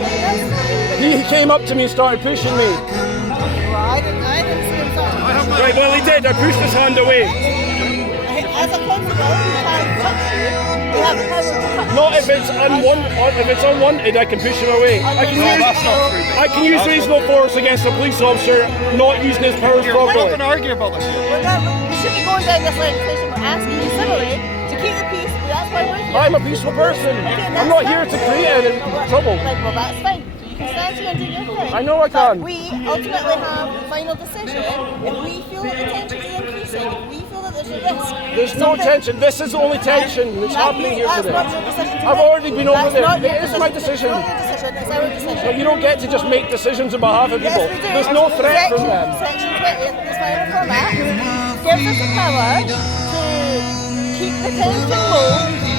He came up to me and started pushing me. I didn't see him talking. Right, well he did. I pushed his hand away. As a constable, you can't touch you. You have the power to touch. Not if it's unwanted. If it's unwanted, I can push him away. I can use reasonable force against a police officer not using his powers We're not properly. going to argue about this. We should be going down this legislation. We're asking you civilly to keep the peace. That's why we're here. I'm a peaceful person. I'm not here to create any trouble. Right, well, that's fine. So you can stand here and do your thing. I know I can. But we ultimately have the final decision. If we feel that the tension is increasing, if we feel that there's a risk. There's no tension. This is the only tension that's happening here today. That's not your decision to I've make. already been over there. Not your It is my decision. It's not your decision. It's our decision. But you don't get to just make decisions on behalf of people. Yes, we do. There's no threat from them. Section 20 of the Spinal Reform Act gives us the power to keep the tension low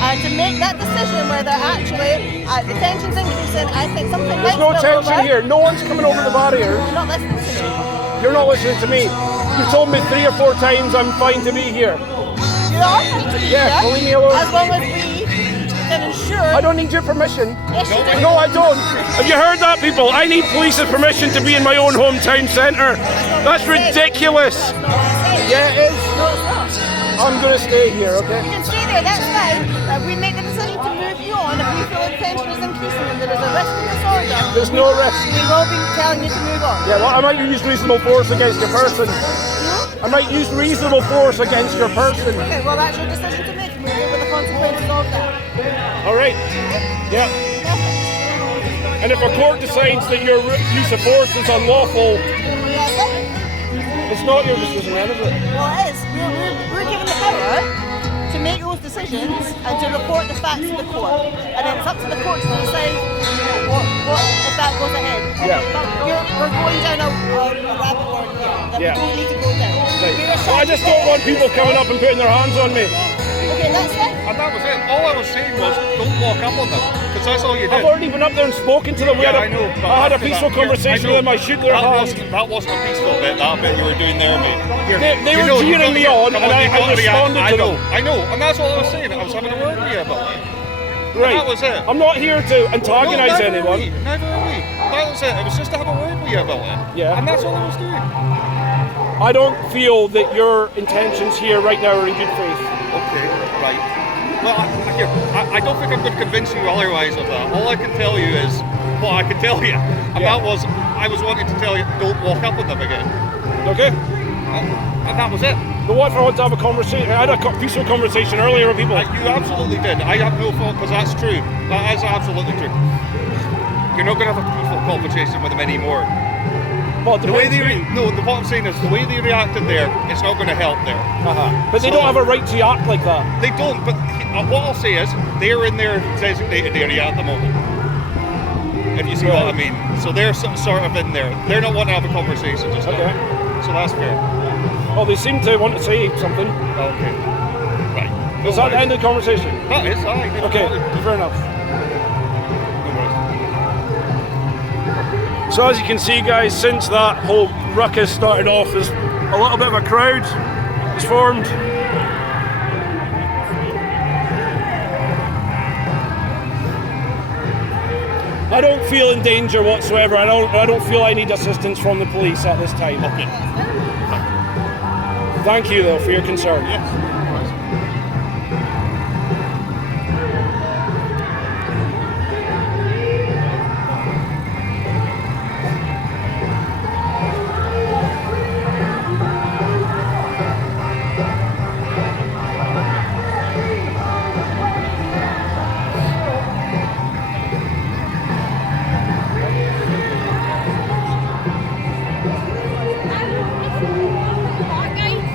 and to make that decision whether actually the tension's increasing. I think something There's might no spill tension over. here. No one's coming over the barrier. You're not listening to me. You're not listening to me. You've told me 3 or 4 times I'm fine to be here. You are fine to be Yeah, here. well, leave me alone. As long as we can ensure. I don't need your permission. Yes, you do. No, I don't. Have you heard that, people? I need police's permission to be in my own hometown centre. That's ridiculous. That's not what I said. Yeah, it is. No, it's not. I'm going to stay here, okay? You can stay there, that's fine. We make the decision to move you on if we feel the tension is increasing and there is a risk of disorder. There's no risk. We will be telling you to move on. Yeah, well, I might use reasonable force against your person. I might use reasonable force against your person. Okay, well that's your decision to make. We'll deal with the consequences of that. All right. Yeah. And if a court decides that your use of force is unlawful, it's not your decision, then, is it? Well, it is. We're given the power to make those decisions and to report the facts to the court. And then it's up to the court to decide what if that goes ahead. Yeah. But we're going down a rabbit hole here that Yeah. we don't need to go down. Right. We were Well, I just don't want people coming up and putting their hands on me. Okay, that's fine. And that was it. All I was saying was, don't walk up on them. Because that's all you did. I've already been up there and spoken to them. Yeah, I know. but I had a after peaceful that- conversation I know. with them. I shook their hand. That wasn't a peaceful bit, that bit you were doing there, mate. They were cheering me on, and I responded to them. I know, and that's all I was saying. I was having a word with you about it. Right. That was it. I'm not here to antagonise neither anyone. Are we. Neither are we. That was it. It was just to have a word with you about it. Yeah. And that's all I was doing. I don't feel that your intentions here right now are in good faith. Okay, right. Well, I don't think I'm going to convince you otherwise of that. All I can tell you is what I can tell you. And Yeah. that was, I was wanting to tell you, don't walk up with them again. Okay? And that was it. But what if I want to have a conversation? I had a peaceful conversation earlier with people. You absolutely did. I have no fault because that's true. That is absolutely true. You're not going to have a peaceful conversation with them anymore. Well, The way they what I'm saying is the way they reacted there, it's not going to help there. But they So- don't have a right to act like that. They don't. But what I'll say is they're in their designated area at the moment. If you see what I mean. So they're sort of in there. They're not wanting to have a conversation just now. Okay. So that's fair. Well, they seem to want to say something. Okay. Right. Is that the end of the conversation? That is. Aye. Okay, fair enough. No worries. So as you can see, guys, since that whole ruckus started off, there's a little bit of a crowd has formed. I don't feel in danger whatsoever. I don't feel I need assistance from the police at this time. Okay. Thank you, though, for your concern. Yes. Guys,